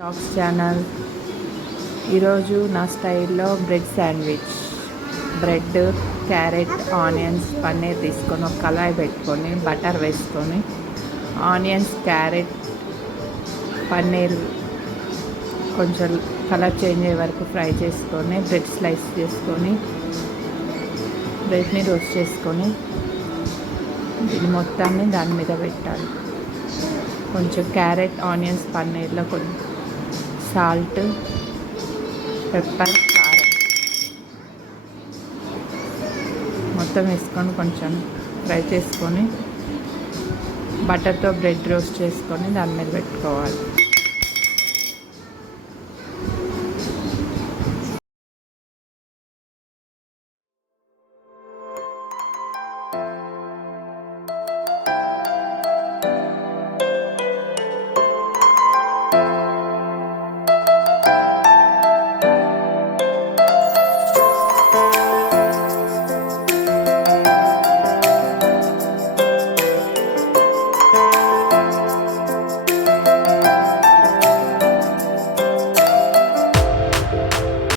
Talks channel. ఈరోజు నా స్టైల్లో bread sandwich. Bread, carrot, onions, paneer తీసుకొని ఒక కళాయి పెట్టుకొని బటర్ వేసుకొని ఆనియన్స్, క్యారెట్, పన్నీర్ కొంచెం కలర్ చేంజ్ అయ్యే వరకు ఫ్రై చేసుకొని బ్రెడ్ స్లైస్ చేసుకొని బ్రెడ్ని రోస్ట్ చేసుకొని దీని మొత్తాన్ని దాని మీద పెట్టాలి. కొంచెం క్యారెట్, ఆనియన్స్, పన్నీర్లో కొంచెం సాల్ట్, పెప్పర్, కారం మొత్తం వేసుకొని కొంచెం ఫ్రై చేసుకొని బటర్తో బ్రెడ్ రోస్ట్ చేసుకొని దాని మీద పెట్టుకోవాలి.